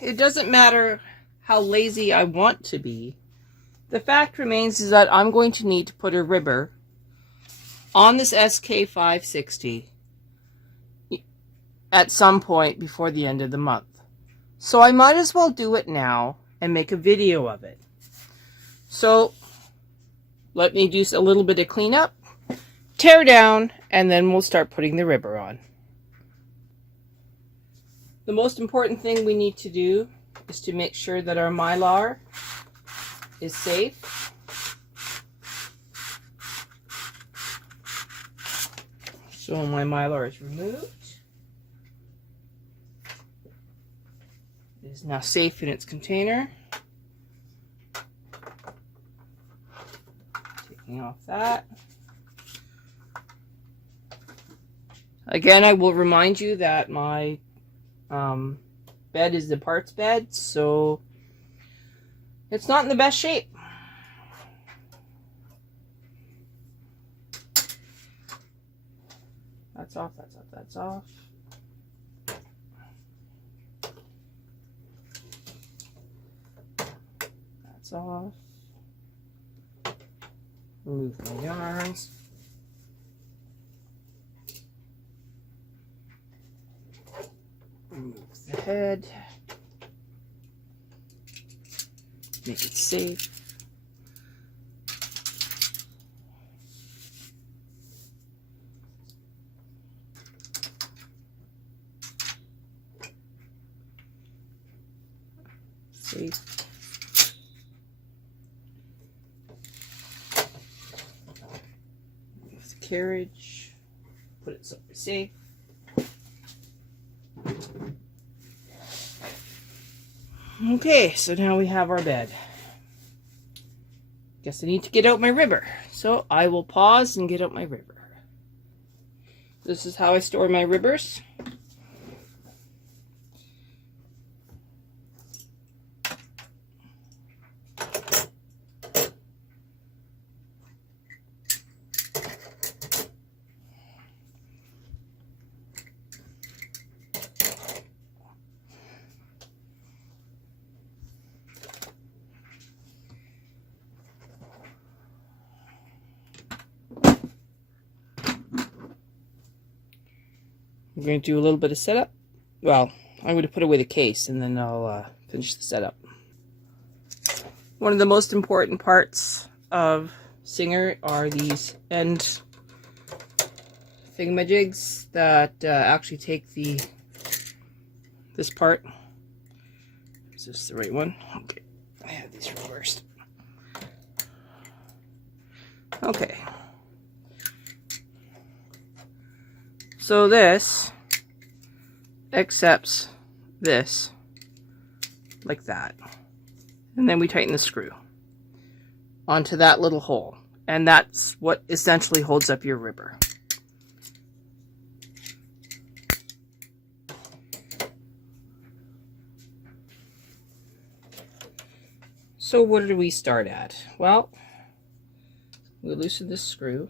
it doesn't matter how lazy I want to be. The fact remains is that I'm going to need to put a ribber on this sk560 at some point before the end of the month. So I might as well do it now and make a video of it. So let me do a little bit of cleanup, tear down, and then we'll start putting the ribber on. The most important thing we need to do is to make sure that our mylar is safe. So my mylar is removed. It is now safe in its container. Taking off that. Again, I will remind you that my bed is the parts bed, so it's not in the best shape. That's off, that's off, that's off. That's off. Remove my yarns. Remove the head. Make it safe. Safe. Move the carriage. Put it somewhere safe. Okay, so now we have our bed. Guess I need to get out my ribber. So I will pause and get out my ribber. This is how I store my ribbers. I'm going to do a little bit of setup. Well, I'm going to put away the case and then I'll finish the setup. One of the most important parts of Singer are these end thingamajigs that actually take this part. Is this the right one? Okay, I have these reversed. Okay. So this accepts this like that. And then we tighten the screw onto that little hole. And that's what essentially holds up your ribber. So what do we start at? Well, we loosen this screw.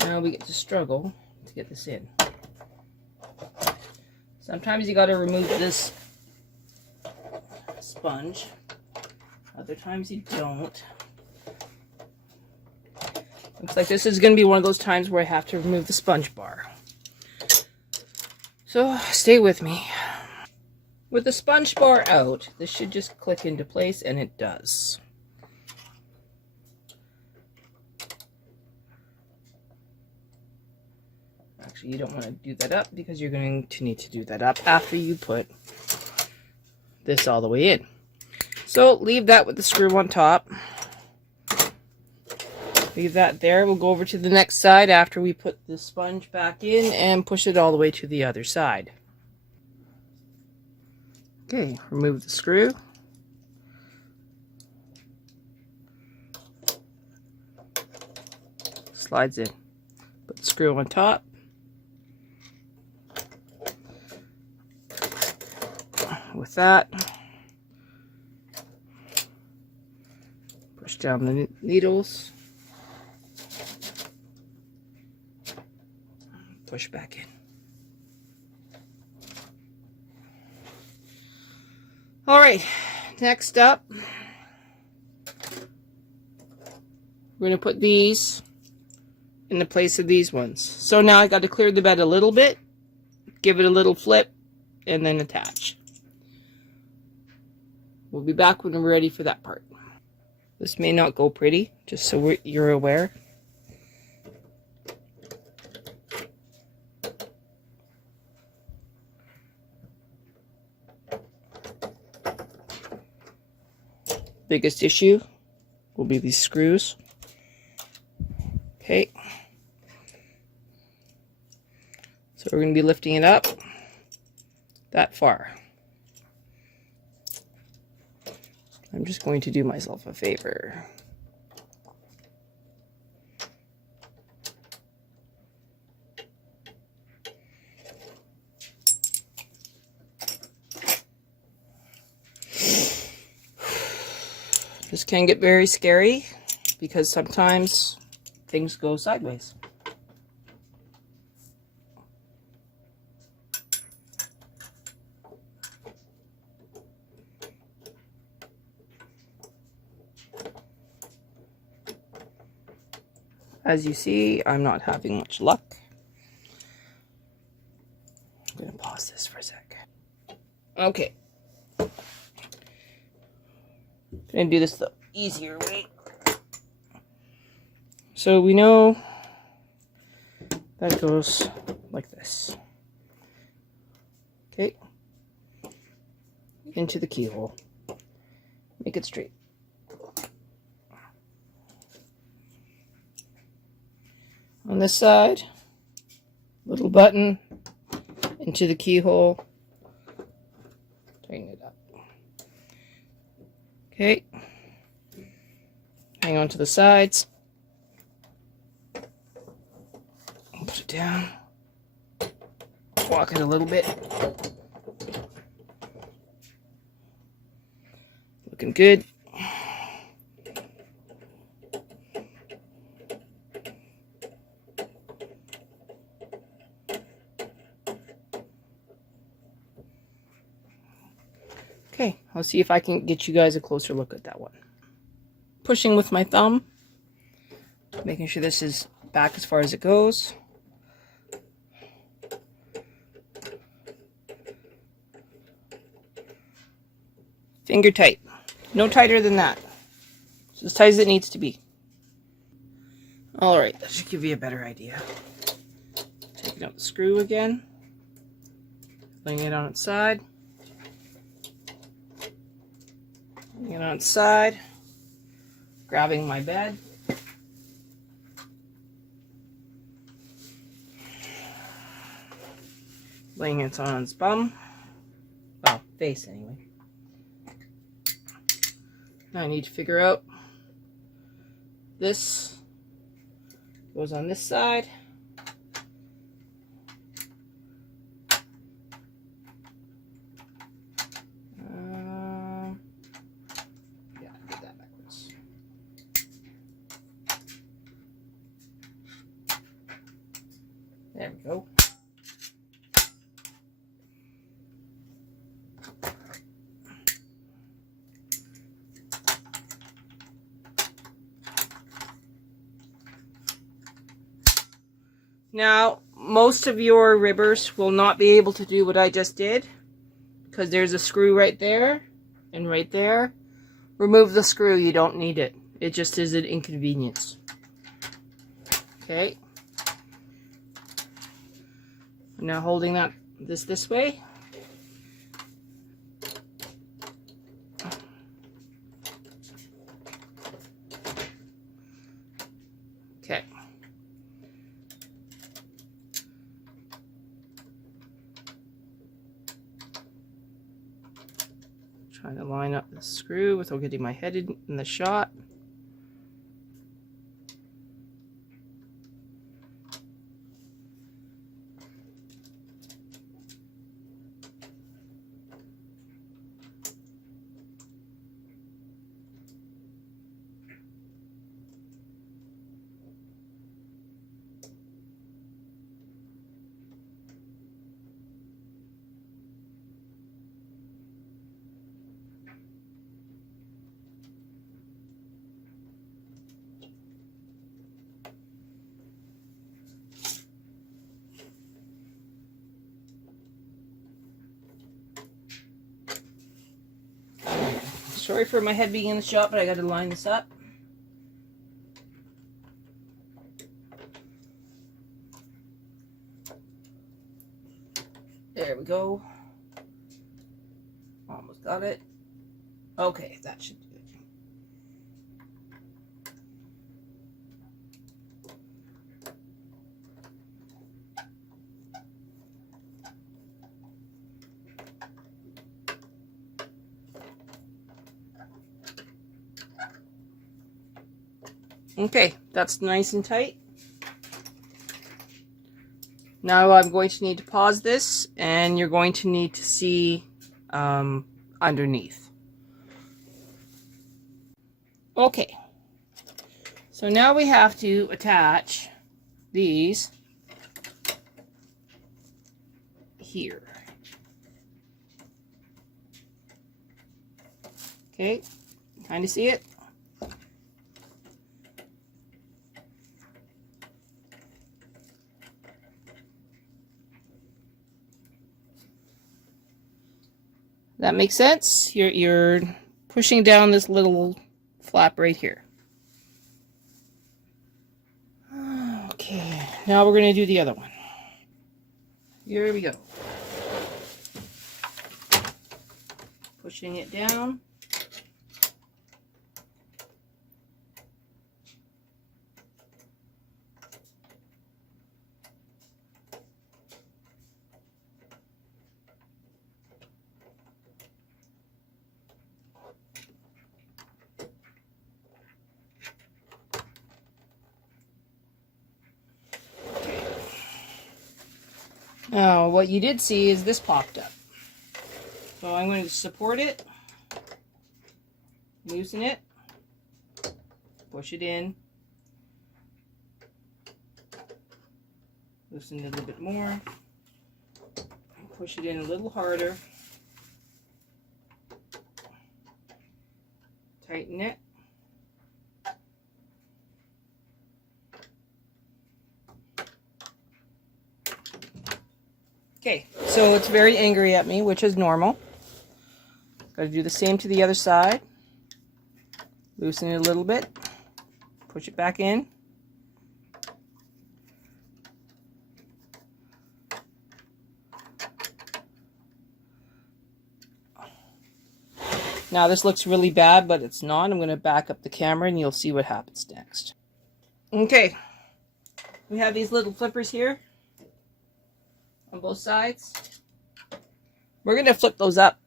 Now we get to struggle to get this in. Sometimes you got to remove this sponge. Other times you don't. Looks like this is going to be one of those times where I have to remove the sponge bar. So stay with me. With the sponge bar out, this should just click into place, and it does. Actually, you don't want to do that up because you're going to need to do that up after you put this all the way in. So leave that with the screw on top. Leave that there. We'll go over to the next side after we put the sponge back in and push it all the way to the other side. Okay, remove the screw. Slides in. Put the screw on top. With that, push down the needles. Push back in. All right, next up, we're going to put these in the place of these ones. So now I got to clear the bed a little bit, give it a little flip, and then attach. We'll be back when we're ready for that part. This may not go pretty, just so you're aware. Biggest issue will be these screws. Okay. So we're going to be lifting it up that far. I'm just going to do myself a favor. This can get very scary because sometimes things go sideways. As you see, I'm not having much luck. I'm going to pause this for a sec. Okay. I'm going to do this the easier way. So we know that goes like this. Okay. Into the keyhole. Make it straight. On this side, little button into the keyhole. Tighten it up. Okay. Hang on to the sides. Put it down. Walk it a little bit. Looking good. Okay, I'll see if I can get you guys a closer look at that one. Pushing with my thumb, making sure this is back as far as it goes. Finger tight. No tighter than that. It's as tight as it needs to be. Alright, that should give you a better idea. Taking out the screw again. Laying it on its side. Laying it on its side. Grabbing my bed. Laying it on its bum. Well, face anyway. Now I need to figure out this goes on this side. Yeah, get that backwards. There we go. Now, most of your ribbers will not be able to do what I just did because there's a screw right there and right there. Remove the screw, you don't need it. It just is an inconvenience. Okay. I'm now holding this way. Okay. Trying to line up the screw without getting my head in the shot. Sorry for my head being in the shop, but I got to line this up. There we go. Almost got it. Okay, that should do it. Okay, that's nice and tight. Now I'm going to need to pause this, and you're going to need to see underneath. Okay, so now we have to attach these here. Okay, kind of see it? That makes sense? You're pushing down this little flap right here. Okay, now we're going to do the other one. Here we go. Pushing it down. Now, what you did see is this popped up. So I'm going to support it, loosen it, push it in, loosen it a little bit more, push it in a little harder, tighten it. Okay, so it's very angry at me, which is normal. Got to do the same to the other side. Loosen it a little bit. Push it back in. Now this looks really bad, but it's not. I'm going to back up the camera and you'll see what happens next. Okay, we have these little flippers here on both sides. We're going to flip those up.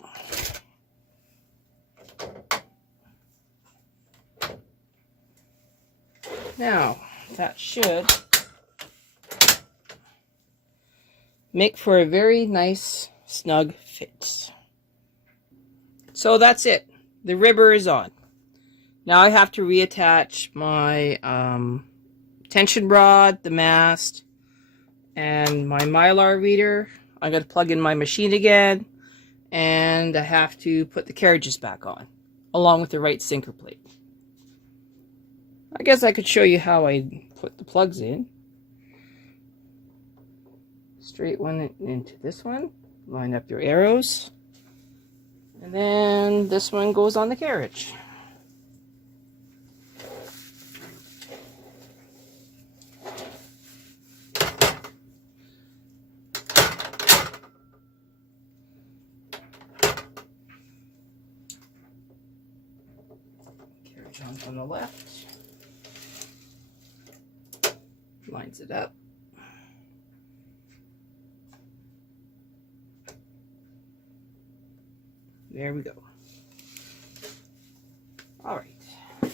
Now, that should make for a very nice, snug fit. So that's it. The ribber is on. Now I have to reattach my tension rod, the mast, and my Mylar reader. I got to plug in my machine again, and I have to put the carriages back on, along with the right sinker plate. I guess I could show you how I put the plugs in. Straight one into this one, line up your arrows, and then this one goes on the carriage. Carriage on the left. Lines it up. There we go. All right.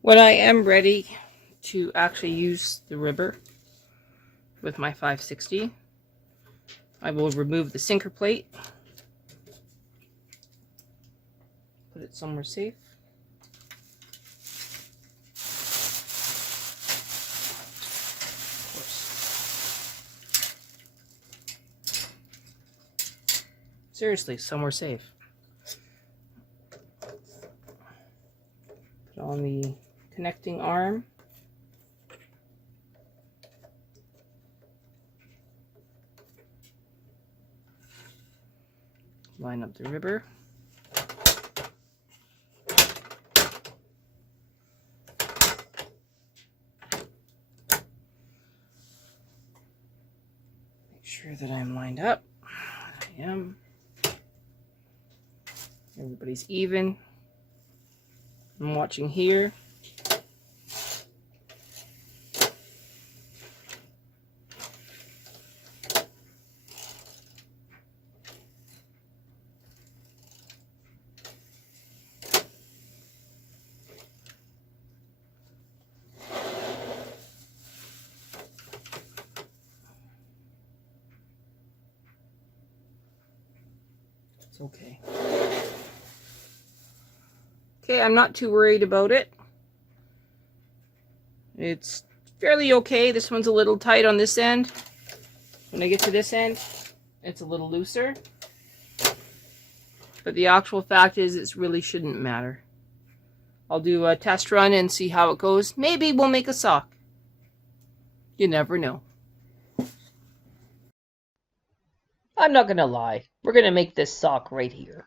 When I am ready to actually use the ribber with my 560, I will remove the sinker plate, put it somewhere safe. Seriously, somewhere safe. Put on the connecting arm. line up the rubber. Make sure that I'm lined up. I am. Everybody's even. I'm watching here. It's okay. Okay, I'm not too worried about it. It's fairly okay. This one's a little tight on this end. When I get to this end, it's a little looser. But the actual fact is, it really shouldn't matter. I'll do a test run and see how it goes. Maybe we'll make a sock. You never know. I'm not gonna lie. We're gonna make this sock right here.